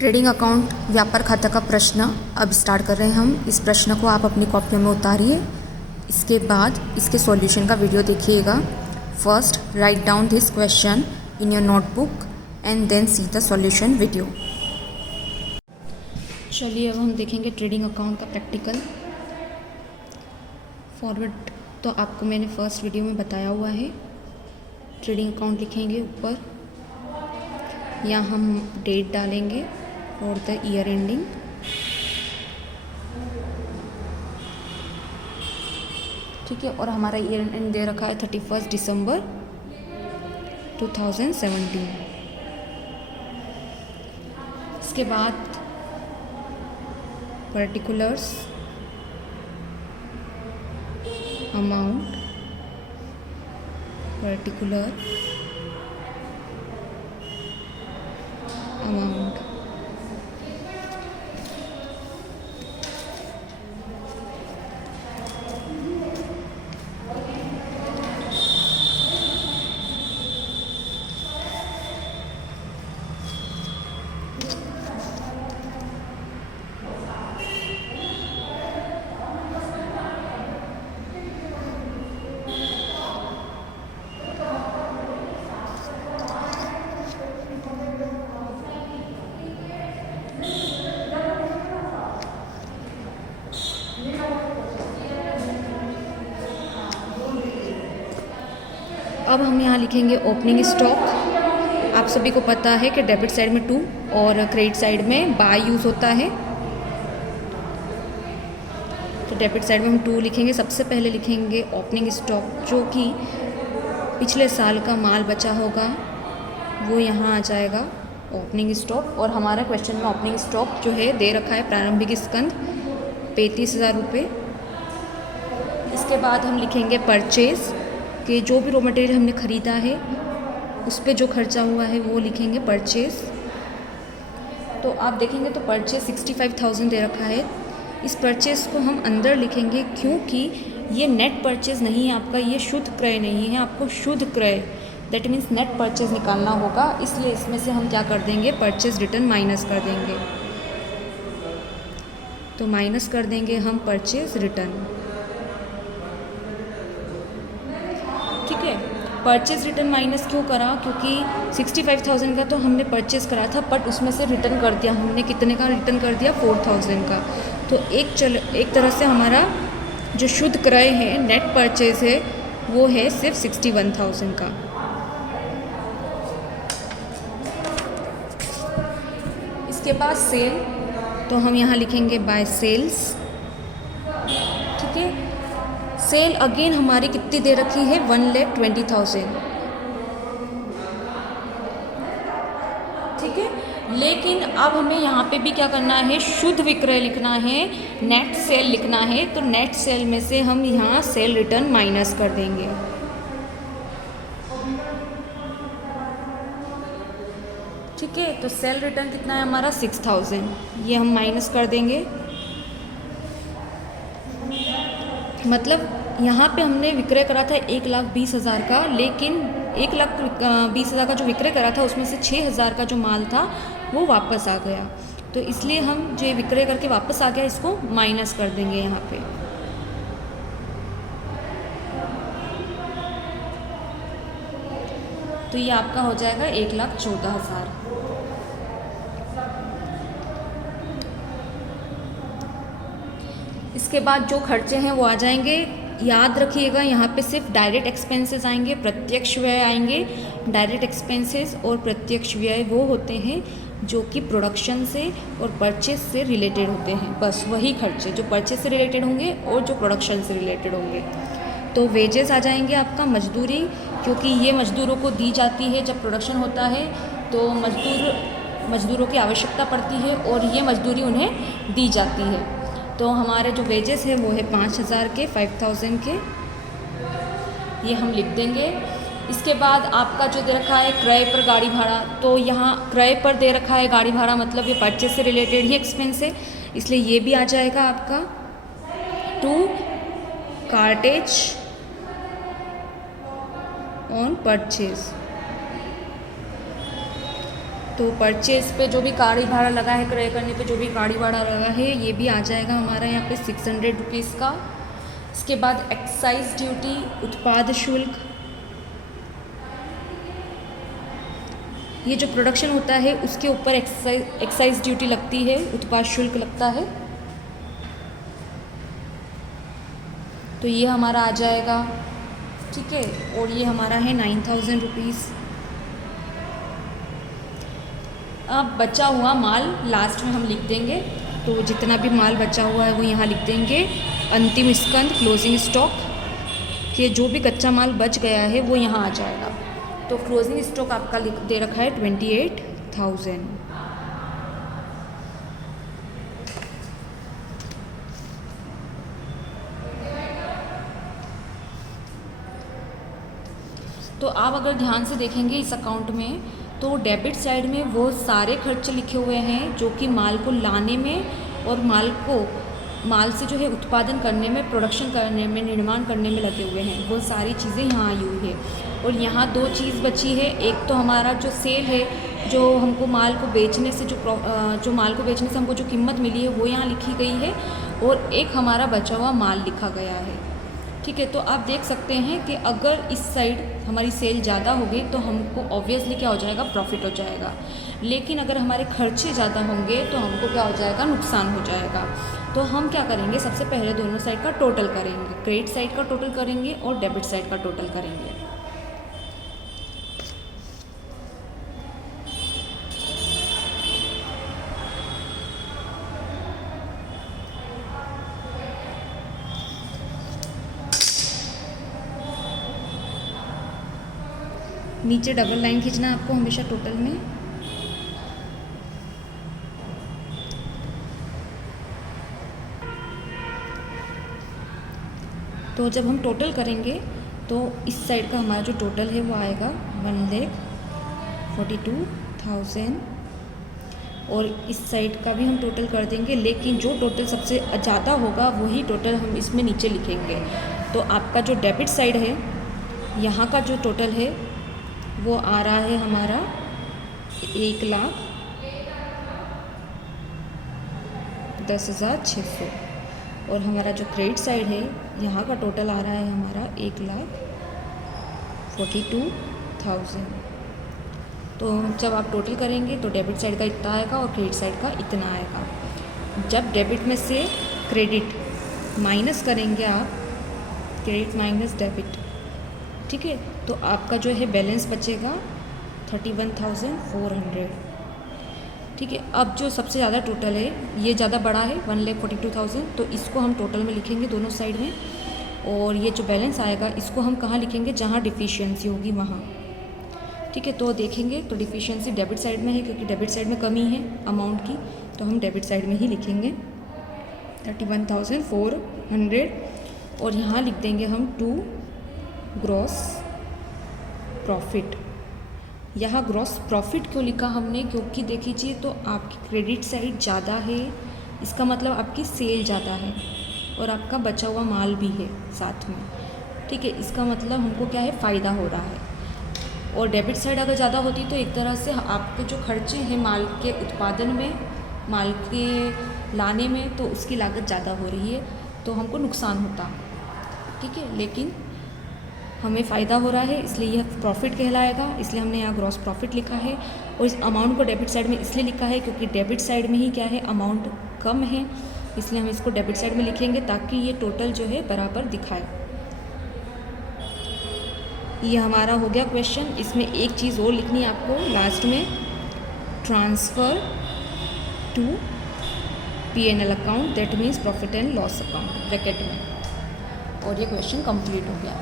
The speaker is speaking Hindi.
ट्रेडिंग अकाउंट व्यापार खाता का प्रश्न अब स्टार्ट कर रहे हैं हम। इस प्रश्न को आप अपनी कॉपियों में उतारिए। इसके बाद इसके सॉल्यूशन का वीडियो देखिएगा। First write down this question in your notebook and then see the solution video. चलिए अब हम देखेंगे ट्रेडिंग अकाउंट का प्रैक्टिकल। फॉरवर्ड तो आपको मैंने फर्स्ट वीडियो में बताया हुआ है। ट्रेडिंग अकाउंट लिखेंगे ऊपर, यहाँ हम डेट डालेंगे फॉर द ईयर एंडिंग। ठीक है, और हमारा ईयर एंड दे रखा है 31 दिसंबर 2017। इसके बाद पर्टिकुलर्स, अमाउंट, पर्टिकुलर अमाउंट, अब हम यहाँ लिखेंगे ओपनिंग स्टॉक। आप सभी को पता है कि डेबिट साइड में 2 और क्रेडिट साइड में बाय यूज़ होता है। तो डेबिट साइड में हम 2 लिखेंगे। सबसे पहले लिखेंगे ओपनिंग स्टॉक, जो कि पिछले साल का माल बचा होगा वो यहाँ आ जाएगा ओपनिंग स्टॉक। और हमारा क्वेश्चन में ओपनिंग स्टॉक जो है दे रखा है प्रारंभिक स्कंद 35,000 रुपये। इसके बाद हम लिखेंगे परचेज़ कि जो भी रॉ मटेरियल हमने ख़रीदा है उस पर जो खर्चा हुआ है वो लिखेंगे परचेज़। तो आप देखेंगे तो परचेज़ 65,000 दे रखा है। इस परचेज़ को हम अंदर लिखेंगे क्योंकि ये नेट परचेज़ नहीं है आपका, ये शुद्ध क्रय नहीं है। आपको शुद्ध क्रय दैट मीन्स नेट परचेज़ निकालना होगा, इसलिए इसमें से हम क्या कर देंगे, परचेज़ रिटर्न माइनस कर देंगे। तो माइनस कर देंगे हम परचेज़ रिटर्न। ठीक है, परचेज़ रिटर्न माइनस क्यों करा, क्योंकि 65,000 का तो हमने परचेज़ करा था, बट उसमें से रिटर्न कर दिया हमने। कितने का रिटर्न कर दिया, 4,000 का। तो एक तरह से हमारा जो शुद्ध क्रय है, नेट परचेज़ है, वो है सिर्फ 61,000 का। इसके बाद सेल, तो हम यहाँ लिखेंगे बाय सेल्स। ठीक है, सेल अगेन हमारी कितनी दे रखी है, 1,20,000। ठीक है, लेकिन अब हमें यहाँ पे भी क्या करना है, शुद्ध विक्रय लिखना है, नेट सेल लिखना है। तो नेट सेल में से हम यहाँ सेल रिटर्न माइनस कर देंगे। ठीक है, तो सेल रिटर्न कितना है हमारा, 6,000, ये हम माइनस कर देंगे। मतलब यहाँ पे हमने विक्रय करा था 1,20,000 का, लेकिन 1,20,000 का जो विक्रय करा था उसमें से 6,000 का जो माल था वो वापस आ गया। तो इसलिए हम जो विक्रय करके वापस आ गया इसको माइनस कर देंगे यहाँ पे। तो ये आपका हो जाएगा 1,14,000। इसके बाद जो खर्चे हैं वो आ जाएंगे। याद रखिएगा यहाँ पे सिर्फ डायरेक्ट एक्सपेंसेस आएंगे, प्रत्यक्ष व्यय आएंगे। डायरेक्ट एक्सपेंसेस और प्रत्यक्ष व्यय वो होते हैं जो कि प्रोडक्शन से और परचेस से रिलेटेड होते हैं। बस वही खर्चे जो परचेस से रिलेटेड होंगे और जो प्रोडक्शन से रिलेटेड होंगे। तो वेजेस आ जाएंगे आपका, मजदूरी, क्योंकि ये मजदूरों को दी जाती है जब प्रोडक्शन होता है, तो मजदूरों की आवश्यकता पड़ती है और ये मजदूरी उन्हें दी जाती है। तो हमारे जो वेजेस है वो है 5,000 के, 5,000 के, ये हम लिख देंगे। इसके बाद आपका जो दे रखा है क्रय पर गाड़ी भाड़ा, तो यहाँ क्रय पर दे रखा है गाड़ी भाड़ा, मतलब ये परचेस से रिलेटेड ही एक्सपेंस है, इसलिए ये भी आ जाएगा आपका। टू कार्टेज ऑन परचेज, तो परचेज पे जो भी गाड़ी भाड़ा लगा है, क्रय करने पे जो भी गाड़ी भाड़ा लगा है, ये भी आ जाएगा हमारा यहाँ पे 600 रुपीज़ का। इसके बाद एक्साइज ड्यूटी, उत्पाद शुल्क, ये जो प्रोडक्शन होता है उसके ऊपर एक्साइज ड्यूटी लगती है, उत्पाद शुल्क लगता है। तो ये हमारा आ जाएगा, ठीक है। और ये हमारा है 9000 रुपीज़। अब बचा हुआ माल लास्ट में हम लिख देंगे, तो जितना भी माल बचा हुआ है वो यहाँ लिख देंगे। अंतिम स्कंद, क्लोजिंग स्टॉक, कि जो भी कच्चा माल बच गया है वो यहाँ आ जाएगा। तो क्लोजिंग स्टॉक आपका लिख दे रखा है 28,000। तो आप अगर ध्यान से देखेंगे इस अकाउंट में, तो डेबिट साइड में वो सारे खर्चे लिखे हुए हैं जो कि माल को लाने में और माल से जो है उत्पादन करने में, प्रोडक्शन करने में, निर्माण करने में लगे हुए हैं। वो सारी चीज़ें यहाँ आई हुई है। और यहाँ दो चीज़ बची है, एक तो हमारा जो सेल है, जो हमको माल को बेचने से जो माल को बेचने से हमको जो कीमत मिली है वो यहाँ लिखी गई है, और एक हमारा बचा हुआ माल लिखा गया है, ठीक है। तो आप देख सकते हैं कि अगर इस साइड हमारी सेल ज़्यादा होगी तो हमको ऑब्वियसली क्या हो जाएगा, प्रॉफिट हो जाएगा। लेकिन अगर हमारे खर्चे ज़्यादा होंगे तो हमको क्या हो जाएगा, नुकसान हो जाएगा। तो हम क्या करेंगे, सबसे पहले दोनों साइड का टोटल करेंगे, क्रेडिट साइड का टोटल करेंगे और डेबिट साइड का टोटल करेंगे। नीचे डबल लाइन खींचना है आपको हमेशा टोटल में। तो जब हम टोटल करेंगे तो इस साइड का हमारा जो टोटल है वो आएगा 1,42,000, और इस साइड का भी हम टोटल कर देंगे। लेकिन जो टोटल सबसे ज़्यादा होगा वही टोटल हम इसमें नीचे लिखेंगे। तो आपका जो डेबिट साइड है, यहाँ का जो टोटल है वो आ रहा है हमारा 1,10,600, और हमारा जो क्रेडिट साइड है यहाँ का टोटल आ रहा है हमारा 1,42,000। तो जब आप टोटल करेंगे तो डेबिट साइड का इतना आएगा और क्रेडिट साइड का इतना आएगा। जब डेबिट में से क्रेडिट माइनस करेंगे आप, क्रेडिट माइनस डेबिट, ठीक है, तो आपका जो है बैलेंस बचेगा 31,400, ठीक है। अब जो सबसे ज़्यादा टोटल है, ये ज़्यादा बड़ा है 1,42,000, तो इसको हम टोटल में लिखेंगे दोनों साइड में। और ये जो बैलेंस आएगा इसको हम कहाँ लिखेंगे, जहाँ डिफिशियंसी होगी वहाँ, ठीक है। तो देखेंगे तो डिफिशियंसी डेबिट साइड में है, क्योंकि डेबिट साइड में कमी है अमाउंट की, तो हम डेबिट साइड में ही लिखेंगे 31,400, और यहाँ लिख देंगे हम 2 ग्रॉस प्रॉफिट। यहाँ ग्रॉस प्रॉफिट क्यों लिखा हमने, क्योंकि देख लीजिए तो आपकी क्रेडिट साइड ज़्यादा है, इसका मतलब आपकी सेल ज़्यादा है और आपका बचा हुआ माल भी है साथ में, ठीक है। इसका मतलब हमको क्या है, फ़ायदा हो रहा है। और डेबिट साइड अगर ज़्यादा होती तो एक तरह से आपके जो खर्चे हैं माल के उत्पादन में, माल के लाने में, तो उसकी लागत ज़्यादा हो रही है, तो हमको नुकसान होता, ठीक है। लेकिन हमें फ़ायदा हो रहा है, इसलिए यह प्रॉफिट कहलाएगा, इसलिए हमने यहाँ ग्रॉस प्रॉफिट लिखा है। और इस अमाउंट को डेबिट साइड में इसलिए लिखा है क्योंकि डेबिट साइड में ही क्या है, अमाउंट कम है, इसलिए हम इसको डेबिट साइड में लिखेंगे ताकि ये टोटल जो है बराबर दिखाए। ये हमारा हो गया क्वेश्चन। इसमें एक चीज़ और लिखनी है आपको लास्ट में, transfer to P&L account, that means profit and loss account bracket में, और ये क्वेश्चन कंप्लीट हो गया।